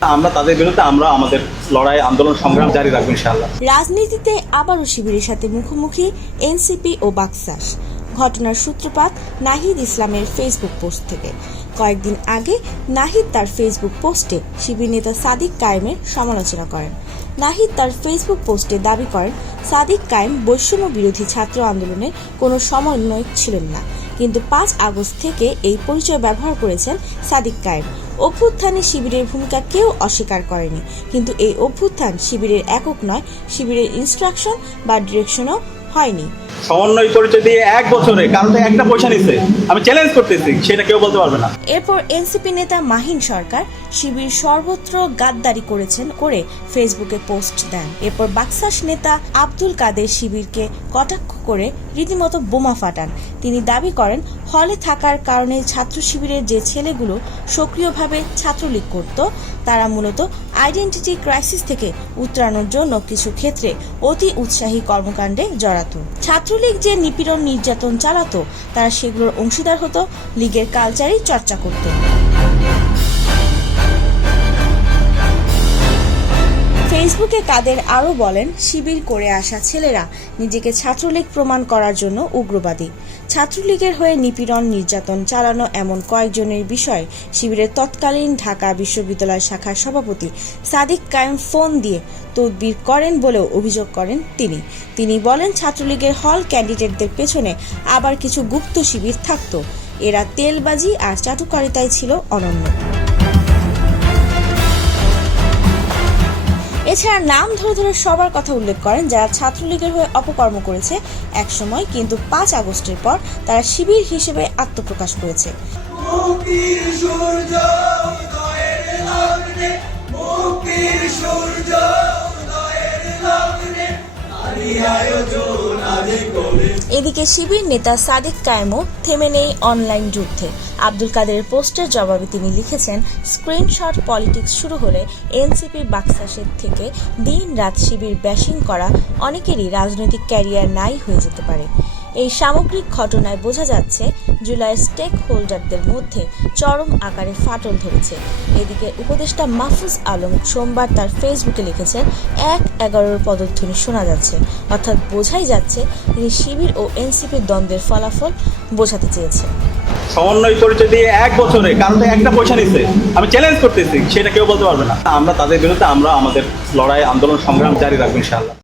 আমরা তাদের বিরুদ্ধে আমাদের লড়াই আন্দোলন সংগ্রাম জারি রাখবো ইনশাআল্লাহ। রাজনীতিতে আবারও শিবিরের সাথে মুখোমুখি এনসিপি ও বাকশাস। ঘটনার সূত্রপাত নাহিদ ইসলামের ফেসবুক পোস্ট থেকে। কয়েকদিন আগে নাহিদ তার ফেসবুক পোস্টে শিবির নেতা সাদিক কায়েমের সমালোচনা করেন। নাহিদ তার ফেসবুক পোস্টে দাবি করেন, সাদিক কায়েম বৈষম্য বিরোধী ছাত্র আন্দোলনের কোনো সমন্বয়ক ছিলেন না, কিন্তু 5 আগস্ট থেকে এই পরিচয় ব্যবহার করেছেন সাদিক কায়েম। অভ্যুত্থানে শিবিরের ভূমিকা কেউ অস্বীকার করেনি, কিন্তু এই অভ্যুত্থান শিবিরের একক নয়, শিবিরের ইনস্ট্রাকশন বা ডিরেকশনও হয়নি। সমন্বয় পরিচয় দিয়ে 1 বছরে কারণ একটা পয়সা নিছে, আমি চ্যালেঞ্জ করতেছি, সেটা কেউ বলতে পারবে না। এরপর এনসিপি নেতা মাহিন সরকার শিবির সর্বত্র গাদ্দারি করেছেন করে ফেসবুকে পোস্ট দেন। এরপর বাকশাস নেতা আব্দুল কাদের শিবিরকে কটাক্ষ করে রীতিমতো বোমা ফাটান। তিনি দাবি করেন, হলে থাকার কারণে ছাত্র শিবিরের যে ছেলেগুলো সক্রিয়ভাবে ছাত্রলীগ করত, তারা মূলত আইডেন্টিটি ক্রাইসিস থেকে উতরানোর জন্য কিছু ক্ষেত্রে অতি উৎসাহী কর্মকাণ্ডে জড়াত। ছাত্রলীগ যে নিপীড়ন নির্যাতন চালাতো, তারা সেগুলোর অংশীদার হতো, লীগের কালচারই চর্চা করত। ফেসবুকে কাদের আরও বলেন, শিবির করে আসা ছেলেরা নিজেকে ছাত্রলীগ প্রমাণ করার জন্য উগ্রবাদী। ছাত্রলীগের হয়ে নিপীড়ন নির্যাতন চালানো এমন কয়েকজনের বিষয়ে শিবিরের তৎকালীন ঢাকা বিশ্ববিদ্যালয় শাখার সভাপতি সাদিক কায়েম ফোন দিয়ে তদবির করেন বলেও অভিযোগ করেন তিনি বলেন, ছাত্রলীগের হল ক্যান্ডিডেটদের পেছনে আবার কিছু গুপ্ত শিবির থাকতো, এরা তেলবাজি আর চাটুকারিতায় ছিল অনন্য। এছাড়া নাম ধরে সবার কথা উল্লেখ করেন যারা ছাত্রলীগের হয়ে অপকর্ম করেছে একসময়, কিন্তু 5 আগস্টের পর তারা শিবির হিসেবে আত্মপ্রকাশ করেছে। এদিকে শিবির নেতা সাদিক কায়েমও থেমে নেই অনলাইন যুদ্ধে। আব্দুল কাদেরের পোস্টের জবাবে তিনি লিখেছেন, স্ক্রিনশট পলিটিক্স শুরু হলে এনসিপি বাকশাসের থেকে দিন রাত শিবির ব্যাশিং করা অনেকেরই রাজনৈতিক ক্যারিয়ার নাই হয়ে যেতে পারে। এই সামগ্রিক ঘটনায় বোঝা যাচ্ছে জুলাইয়ের স্টেক হোল্ডারদের মধ্যে চরম আকারে ফাটল ধরেছে। এদিকে উপদেষ্টা মাহফুজ আলম সোমবার তার ফেসবুকে লিখেছেন, 1-11 পদধ্বনি শোনা যাচ্ছে, অর্থাৎ বোঝাই যাচ্ছে তিনি শিবির ও এনসিপির দ্বন্দ্বের ফলাফল বোঝাতে চেয়েছেন। সমন্বয় পরিচয় দিয়ে 1 বছরে কারণ একটা পয়সা নিছে, আমি চ্যালেঞ্জ করতেছি, সেটা কেউ বলতে পারবে না। আমরা তাদের বিরুদ্ধে আমাদের লড়াই আন্দোলন সংগ্রাম জারি রাখবো ইনশাআল্লাহ।